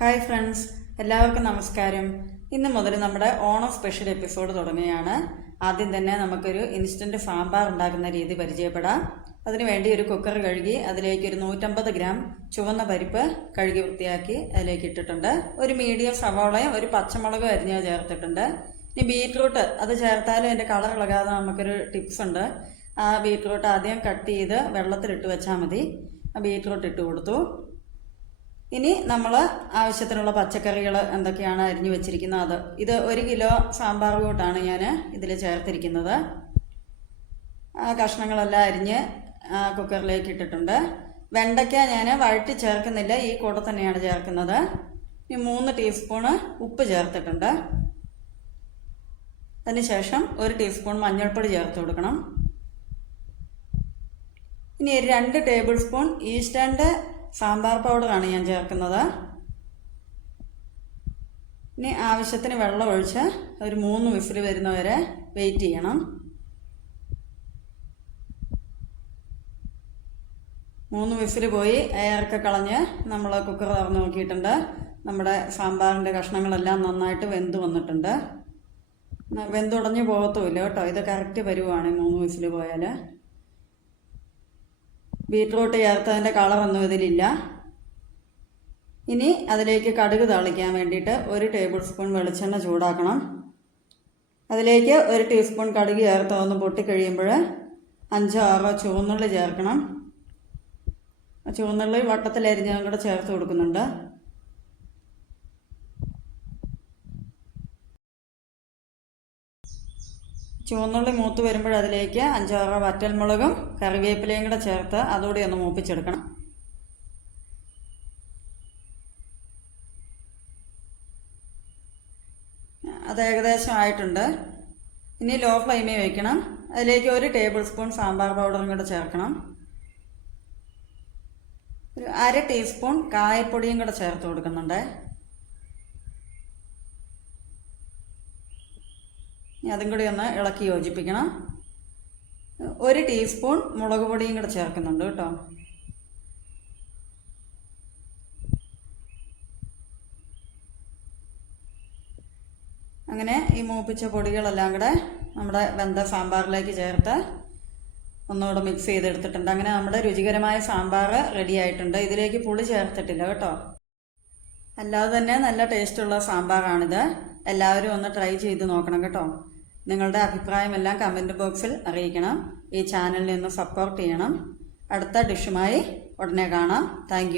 Hi friends എല്ലാവർക്കും നമസ്കാരം. ഇന്ന് മുതൽ നമ്മുടെ ഓണം സ്പെഷ്യൽ എപ്പിസോഡ് തുടങ്ങുകയാണ്. ആദ്യം തന്നെ നമുക്കൊരു ഇൻസ്റ്റന്റ് സാമ്പാർ ഉണ്ടാക്കുന്ന രീതി പരിചയപ്പെടാം. അതിനുവേണ്ടി ഒരു കുക്കർ കഴുകി അതിലേക്ക് ഒരു നൂറ്റമ്പത് ഗ്രാം ചുവന്ന പരിപ്പ് കഴുകി വൃത്തിയാക്കി അതിലേക്ക് ഇട്ടിട്ടുണ്ട്. ഒരു മീഡിയം സവാളയും ഒരു പച്ചമുളകും അരിഞ്ഞ ചേർത്തിട്ടുണ്ട്. ഇനി ബീറ്റ്റൂട്ട് അത് ചേർത്താലും അതിന്റെ കളർ ഇളകാതെ നമുക്കൊരു ടിപ്സ് ഉണ്ട്. ആ ബീറ്റ്റൂട്ട് ആദ്യം കട്ട് ചെയ്ത് വെള്ളത്തിലിട്ട് വെച്ചാൽ മതി. ആ ബീറ്റ്റൂട്ട് ഇട്ട് കൊടുത്തു. ഇനി നമ്മൾ ആവശ്യത്തിനുള്ള പച്ചക്കറികൾ എന്തൊക്കെയാണ് അരിഞ്ഞു വെച്ചിരിക്കുന്നത്? അത് ഇത് ഒരു കിലോ സാമ്പാർ കൂട്ടാണ് ഞാൻ ഇതിൽ ചേർത്തിരിക്കുന്നത്. കഷ്ണങ്ങളെല്ലാം അരിഞ്ഞ് കുക്കറിലേക്ക് ഇട്ടിട്ടുണ്ട്. വെണ്ടയ്ക്ക ഞാൻ വഴറ്റി ചേർക്കുന്നില്ല ഈ കൂടെ തന്നെയാണ് ചേർക്കുന്നത്. ഇനി മൂന്ന് ടീസ്പൂണ് ഉപ്പ് ചേർത്തിട്ടുണ്ട്. അതിനുശേഷം ഒരു ടീസ്പൂൺ മഞ്ഞൾപ്പൊടി ചേർത്ത് കൊടുക്കണം. ഇനി രണ്ട് ടേബിൾ സ്പൂൺ ഈസ്റ്റേന്റെ സാമ്പാർ പൗഡറാണ് ഞാൻ ചേർക്കുന്നത്. ഇനി ആവശ്യത്തിന് വെള്ളം ഒഴിച്ച് ഒരു മൂന്ന് വിസിൽ വരുന്നവരെ വെയിറ്റ് ചെയ്യണം. മൂന്ന് വിസിൽ പോയി എയറൊക്കെ കളഞ്ഞ് നമ്മൾ കുക്കർ തുറന്ന് നോക്കിയിട്ടുണ്ട്. നമ്മുടെ സാമ്പാറിന്റെ കഷ്ണങ്ങളെല്ലാം നന്നായിട്ട് വെന്ത് വന്നിട്ടുണ്ട്. വെന്തുടഞ്ഞ് പോകത്തുമില്ല കേട്ടോ. ഇത് കറക്റ്റ് വരുവാണ് മൂന്ന് വിസിൽ പോയാൽ ബീട്രൂട്ട് ചേർത്തതിന്റെ കളറൊന്നും ഇതിലില്ല. ഇനി അതിലേക്ക് കടുക് തളിക്കാൻ വേണ്ടിയിട്ട് ഒരു ടേബിൾ സ്പൂൺ വെളിച്ചെണ്ണ ചൂടാക്കണം. അതിലേക്ക് ഒരു ടീസ്പൂൺ കടുക് ചേർത്ത് ഒന്ന് പൊട്ടിക്കഴിയുമ്പോൾ അഞ്ചോ ആറോ ചുവന്നുള്ളി ചേർക്കണം. ചുവന്നുള്ളി വട്ടത്തിലരിഞ്ഞതും കൂടെ ചേർത്ത് കൊടുക്കുന്നുണ്ട്. ചുവന്നുള്ളി മൂത്ത് വരുമ്പോൾ അതിലേക്ക് അഞ്ചാറ് വറ്റൽമുളകും കറിവേപ്പിലയും കൂടെ ചേർത്ത് അതുകൂടി ഒന്ന് മൂപ്പിച്ചെടുക്കണം. അത് ഏകദേശം ആയിട്ടുണ്ട്. ഇനി ലോ ഫ്ലെയിമിൽ വയ്ക്കണം അതിലേക്ക് ഒരു ടേബിൾ സ്പൂൺ സാമ്പാർ പൗഡറും കൂടെ ചേർക്കണം. ഒരു അര ടീസ്പൂൺ കായപ്പൊടിയും കൂടെ ചേർത്ത് കൊടുക്കുന്നുണ്ട്. ഇനി അതും കൂടി ഒന്ന് ഇളക്കി യോജിപ്പിക്കണം. ഒരു ടീസ്പൂൺ മുളക് പൊടിയും കൂടെ ചേർക്കുന്നുണ്ട് കേട്ടോ. അങ്ങനെ ഈ മൂപ്പിച്ച പൊടികളെല്ലാം കൂടെ നമ്മുടെ വെന്ത സാമ്പാറിലേക്ക് ചേർത്ത് ഒന്നുകൂടെ മിക്സ് ചെയ്തെടുത്തിട്ടുണ്ട്. അങ്ങനെ നമ്മുടെ രുചികരമായ സാമ്പാർ റെഡി ആയിട്ടുണ്ട്. ഇതിലേക്ക് പുളി ചേർത്തിട്ടില്ല കേട്ടോ. അല്ലാതെ തന്നെ നല്ല ടേസ്റ്റുള്ള സാമ്പാറാണിത്. എല്ലാവരും ഒന്ന് ട്രൈ ചെയ്ത് നോക്കണം കേട്ടോ. നിങ്ങളുടെ അഭിപ്രായമെല്ലാം കമന്റ് ബോക്സിൽ അറിയിക്കണം. ഈ ചാനലിനെ ഒന്ന് സപ്പോർട്ട് ചെയ്യണം. അടുത്ത ഡിഷുമായി ഉടനെ കാണാം. താങ്ക്